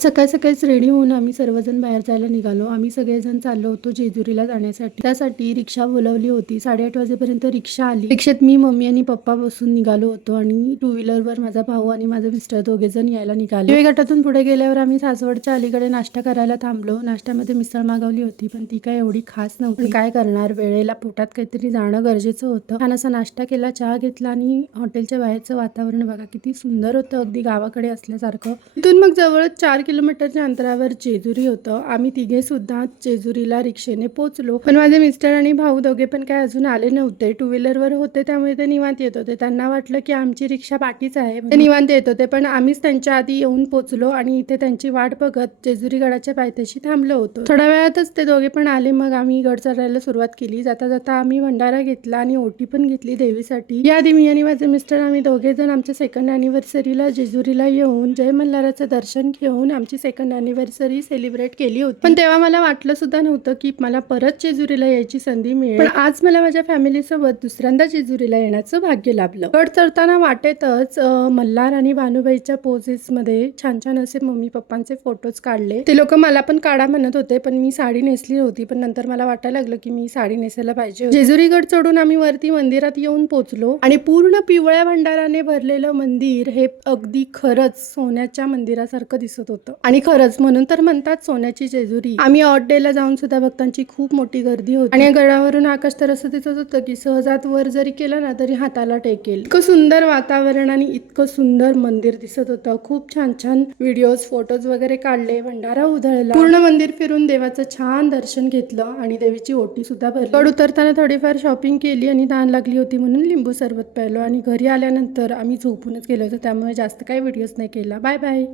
आज सकाळ सकाळीच रेडी होऊन आम्ही सर्वजण बाहेर जायला निघालो. आम्ही सगळेजण चाललो होतो जेजुरीला जाण्यासाठी. त्यासाठी रिक्षा बोलावली होती. 8:30 वाजेपर्यंत रिक्षा आली. रिक्षेत मी, मम्मी आणि पप्पा बसून निघालो होतो आणि टू व्हीलरवर माझा भाऊ आणि माझे मिस्टर दोघेजण यायला निघाले. रेल्वे घाटातून पुढे गेल्यावर आम्ही सासवडच्या अलीकडे नाश्ता करायला थांबलो. नाश्त्यामध्ये मिसळ मागवली होती, पण ती काय एवढी खास नव्हती. पण काय करणार, वेळेला पोटात काहीतरी जाणं गरजेचं होतं. छान असा नाश्ता केला, चहा घेतला आणि हॉटेलच्या बाहेरचं वातावरण बघा किती सुंदर होतं, अगदी गावाकडे असल्यासारखं. तिथून मग जवळच 4 किलोमीटरच्या अंतरावर जेजुरी होतं. आम्ही तिघे सुद्धा जेजुरीला रिक्षेने पोहोचलो. पण माझे मिस्टर आणि भाऊ दोघे पण काय अजून आले नव्हते. टू व्हीलरवर होते, त्यामुळे ते निवांत येत होते. त्यांना वाटलं की आमची रिक्षा पाठीच आहे, ते निवांत येत होते. पण आम्हीच त्यांच्या आधी येऊन पोहोचलो आणि इथे त्यांची वाट बघत जेजुरी गडाच्या पायथ्याशी थांबलो होतो. थोड्या वेळातच ते दोघे पण आले. मग आम्ही गड चढायला सुरुवात केली. जाता जाता आम्ही भंडारा घेतला आणि ओटी पण घेतली देवीसाठी. याआधी मी आणि माझे मिस्टर आम्ही दोघे जण आमच्या सेकंड अॅनिव्हर्सरीला जेजुरीला येऊन जय मल्हाराचं दर्शन घेऊन आमची सेकंड अॅनिव्हर्सरी सेलिब्रेट केली होती. पण तेव्हा मला वाटलं सुद्धा नव्हतं की मला परत जेजुरीला यायची संधी मिळेल. पण आज मला माझ्या फॅमिली सोबत दुसऱ्यांदा जेजुरीला येण्याचं भाग्य लाभलं. गड चढताना वाटेतच मल्हार आणि भानुबाईच्या पोजेस मध्ये छान छान असे मम्मी पप्पांचे फोटोज काढले. ते लोक मला पण काढा म्हणत होते, पण मी साडी नेसली होती. पण नंतर मला वाटायला लागलं की मी साडी नेसायला पाहिजे. जेजुरी गड चढून आम्ही वरती मंदिरात येऊन पोहोचलो आणि पूर्ण पिवळ्या भंडाराने भरलेलं मंदिर हे अगदी खरंच सोन्याच्या मंदिरासारखं दिसत होतं. आणि खरंच म्हणून तर म्हणतात सोन्याची जेजुरी. आम्ही ऑड डे ला जाऊन सुद्धा भक्तांची खूप मोठी गर्दी होती आणि गडावरून आकाश तर असं दिसत होतं की सहजात वर जरी केलं ना तरी हाताला टेकेल. इतकं सुंदर वातावरण आणि इतकं सुंदर मंदिर दिसत होतं. खूप छान छान व्हिडिओज, फोटोज वगैरे काढले. भंडारा उधळला. पूर्ण मंदिर फिरून देवाचं छान दर्शन घेतलं आणि देवीची ओटी सुद्धा भरली. गड उतरताना थोडीफार शॉपिंग केली आणि तहान लागली होती म्हणून लिंबू सरबत प्यायलो आणि घरी आल्यानंतर आम्ही झोपूनच गेलो होतो, त्यामुळे जास्त काही व्हिडिओज नाही केला. Bye bye.